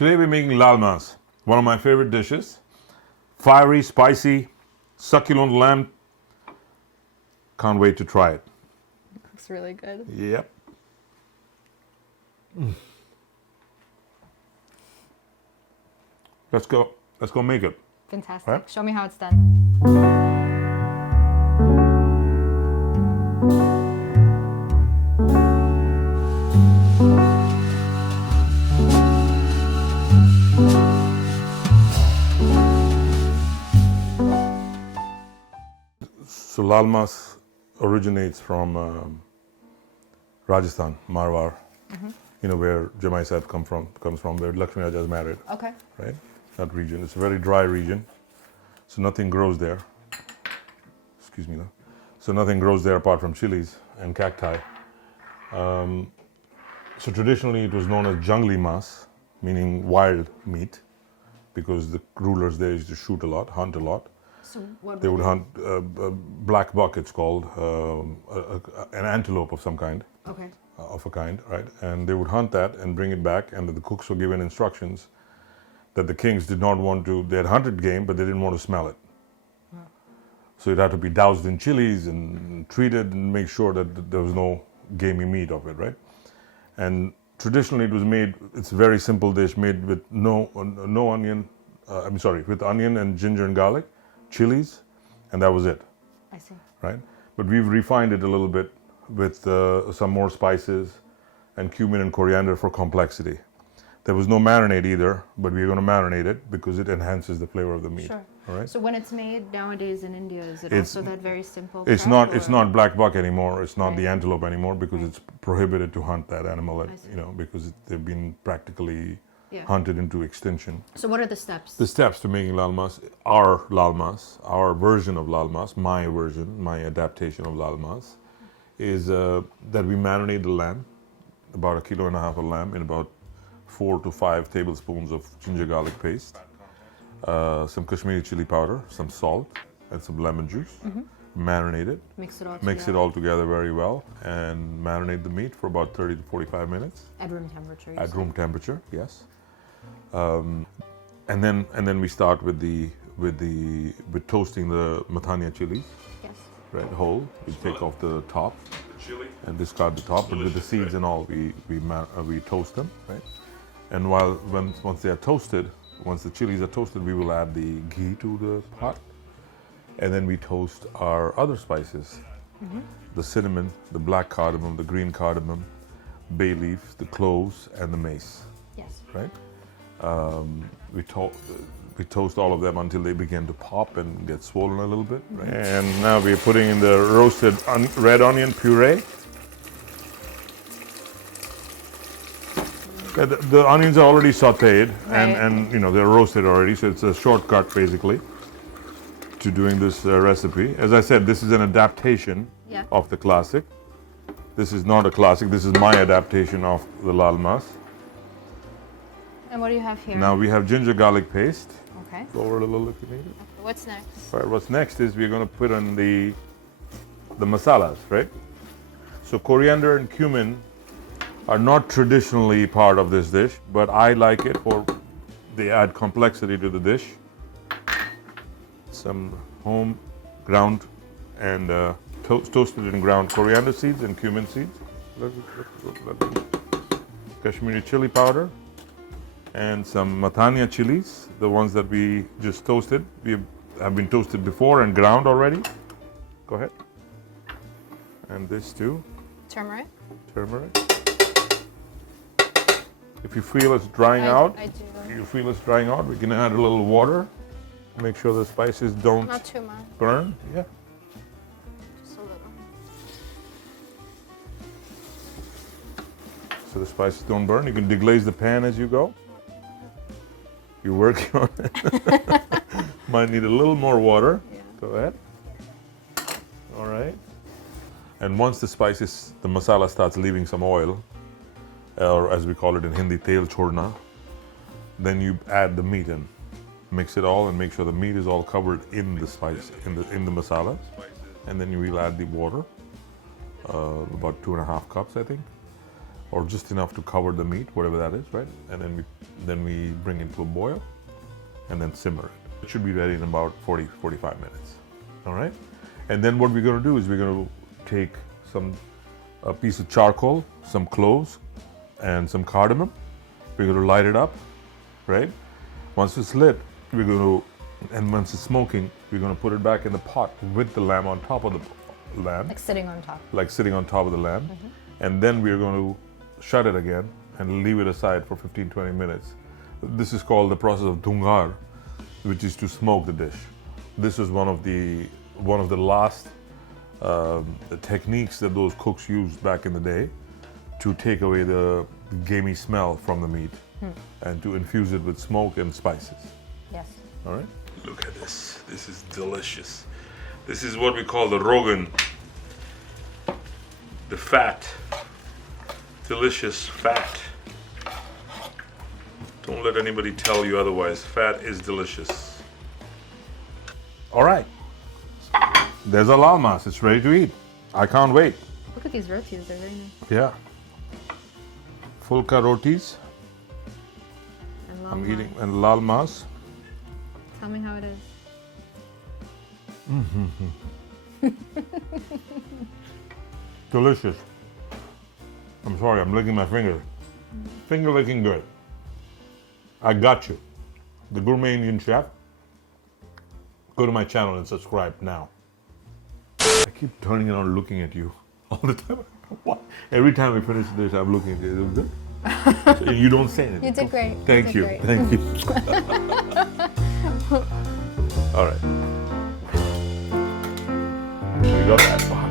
Today we're making Laal Maas, one of my favorite dishes. Fiery, spicy, succulent lamb. Can't wait to try it. Looks really good. Yep. Let's go make it. Fantastic. Right? Show me how it's done. So Laal Maas originates from Rajasthan, Marwar. You know where Jamai Sahib comes from, where Lakshmi Raja is married. Okay. Right? That region. It's a very dry region. So nothing grows there. Excuse me now. So nothing grows there apart from chilies and cacti. So traditionally it was known as jungli maas, meaning wild meat, because the rulers there used to shoot a lot, hunt a lot. So what They would hunt black buck, it's called, an antelope of some kind. Okay. Of a kind, right? And they would hunt that and bring it back, and the cooks were given instructions that the kings did not want to, they had hunted game, but they didn't want to smell it. So it had to be doused in chilies and treated and make sure that there was no gamey meat of it, right? And traditionally it was made, it's a very simple dish made with no onion, with onion and ginger and garlic, chilies, and that was it, I see. right? But we've refined it a little bit with some more spices and cumin and coriander for complexity. There was no marinade either, but we're going to marinate it because it enhances the flavor of the meat. Sure. All right? So when it's made nowadays in India, is it It's- also that very simple? It's prep, not. or- It's not black buck anymore. It's not the Right. antelope anymore because it's prohibited to hunt that animal. I see. Because they've been practically Yeah. hunted into extinction. So what are the steps? The steps to making Laal Maas, our version of Laal Maas, my version, my adaptation of Laal Maas, is that we marinate the lamb, about 1.5 kilos of lamb, in about 4 to 5 tablespoons of ginger garlic paste, some Kashmiri chili powder, some salt, and some lemon juice. Marinate it. Mix it all Mix it together. all together very well, and marinate the meat for about 30 to 45 minutes At room temperature. you at said? room temperature. Yes. And then we start with toasting the Mathania chilies, Yes. right, whole. We take off the top and discard the top, but with the seeds and all, we toast them, right? And once they are toasted, once the chilies are toasted, we will add the ghee to the pot, and then we toast our other spices, the cinnamon, the black cardamom, the green cardamom, bay leaf, the cloves, and the mace, Yes. right? We toast all of them until they begin to pop and get swollen a little bit, right? And now we're putting in the roasted red onion puree. The onions are already sautéed, Right. and they're roasted already, so it's a shortcut basically to doing this recipe. As I said, this is an adaptation Yeah. of the classic. This is not a classic, this is my adaptation of the Laal Maas. And what do you have here? Now we have ginger garlic paste. Okay. Go over a little if you need it. What's next? All right, what's next is we're going to put in the masalas, right? So coriander and cumin are not traditionally part of this dish, but I like it they add complexity to the dish. Some home ground and toasted and ground coriander seeds and cumin seeds. Kashmiri chili powder. And some Mathania chilies, the ones that we just toasted. Have been toasted before and ground already. Go ahead. And this too, Turmeric? turmeric. If you feel it's drying out, we can add a little water. Make sure the spices don't Not too much. burn. Yeah. Just a little. So the spices don't burn. You can deglaze the pan as you go. You're working on it. Might need a little more water. Yeah. Go ahead. All right. And once the masala starts leaving some oil, or as we call it in Hindi, tel chhodna, then you add the meat in. Mix it all and make sure the meat is all covered in the spice, in the masala. And then you will add the water, about 2.5 cups, I think. or just enough to cover the meat, whatever that is, right? And then we bring it to a boil and then simmer it. It should be ready in about 40-45 minutes. All right? And then what we're going to do is we're going to take a piece of charcoal, some cloves, and some cardamom. We're going to light it up, right? Once it's lit, and once it's smoking, we're going to put it back in the pot with the lamb on top of the lamb. Like sitting on top. Like sitting on top of the lamb. And then we're going to shut it again and leave it aside for 15-20 minutes. This is called the process of dungar, which is to smoke the dish. This is one of the last techniques that those cooks used back in the day to take away the gamey smell from the meat and to infuse it with smoke and spices. Yes. All right? Look at this. This is delicious. This is what we call the rogan, the fat, delicious fat. Don't let anybody tell you otherwise. Fat is delicious. All right. There's a Laal Maas. It's ready to eat. I can't wait. Look at these rotis, they're very nice. Yeah. Fulka rotis. And Laal I'm Maas. eating. And Laal Maas. Tell me how it is. Delicious. I'm sorry, I'm licking my finger. Finger licking good. I got you. The Gourmet Indian Chef. Go to my channel and subscribe now. I keep turning around looking at you all the time. What? Every time we finish this, I'm looking at you. Is it good? So you don't say anything. You did great. Thank you. Great. Thank you. All right. You got that?